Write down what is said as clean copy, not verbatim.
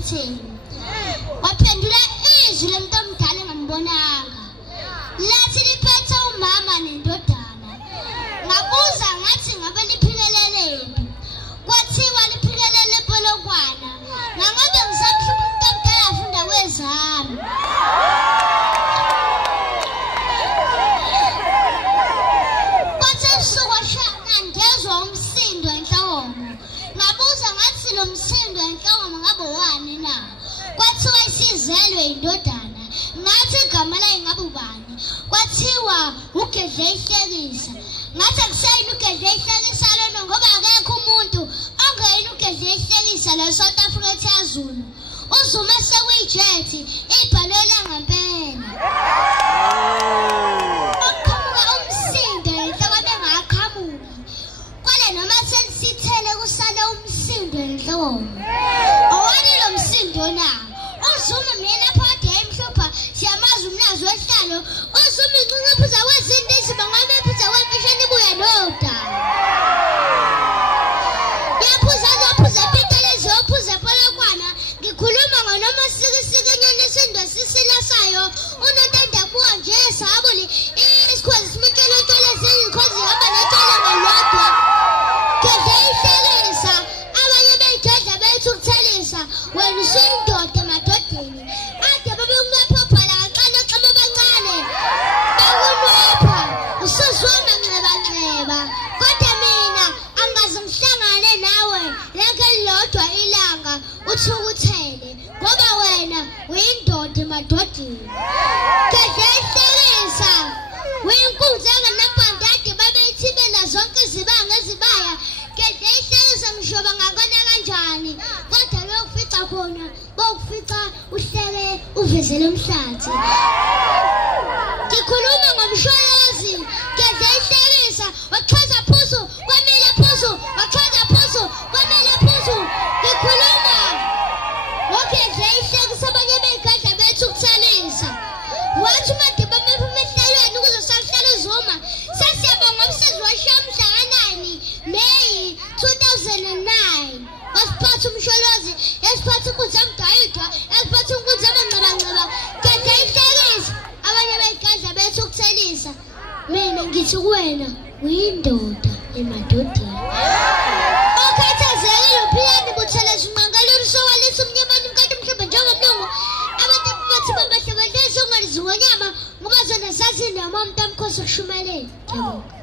utheni. Waphendula izwi lomuntu omdala engambonanga. Lathi liphethe umama nendodana. Ngabuza ngathi ngabe liphikelela. Kwathiwa liphikelele Polokwane. Ngabe ngisaphuma umuntu omdala afunda kwezami. Umsindo enhloko ngabe wani na kwathiwa isizelwe indodana ngathi igama layo ngabe ubani kwathiwa uGedleyihlekisa ngathi akusayini uGedleyihlekisa lona ngoba akekho umuntu ongeyini uGedleyihlekisa la South Africa eThazulu uzuma sekuyijethi ibhalwe ngempela oqhamuka umsindo enhloko bengaqhamuki kwale noma senisithele kusala umsindo enhloko owani lo msindo na uzuma mina phade emhlopha siyamazi umnazi wehlalo uzuma inqinqaphuza wezinto ezibangabe ephuza wemfishane ibuya noda yaphuza phecelezi ophuza Polokwane ngikhuluma ngonoma sikisikenyane sendwa sisilasayo unontanda buwa nje sabuli isikhwazi simekelekele zingikhozi hamba nethola ngalodwa Gedleyihlekisa abanye beyigedla bethu ukuthelisa wena usuyindoda emadodeni ade babe ungaphophala kancane xa bebancane bakunwepha usuzwana nxeba kodwa mina angaze ngihlangane nawe leke lodwa ilanga uthukuthele ngoba wena uyindoda emadodeni Gedleyihlekisa uyinkunzi enganabhandade babeyithibela zonke izibanga ezibaya Gedleyihlekisa ngisho bangakona kanjani kodwa lokufica khona bokufica uhlele uvezele umhlathi ngikhuluma ngomshwayozi Gedleyihlekisa wachaza phuzu kwamele phuzu wachaza phuzu kwamele phuzu ngikhuluma ngoGedleyihlekisa abanye beyigedla bethu ukuthelisa wathi made bamephuma ehlelweni ukuze sahlale uzuma sasiyabonga umsebenzi washamhla ka9 May 2009 wasiphatha umsholozi yasiphatha inkunzi yamdayidwa yasiphatha inkunzi yamanxebanxeba Gedleyihlekisa abanye beyigedla bethu ukuthelisa mina ngithi kuwena uyindoda emadodeni okhathazekile uphilani butheleza unqangala ulusowalisa umnyamani mkade mhlophe njengomlungu abantu bathi babahlebeleza ungaliziwe nyama ngoba zona zazinoma umuntu amkhosi kushumayeleni ngiyabonga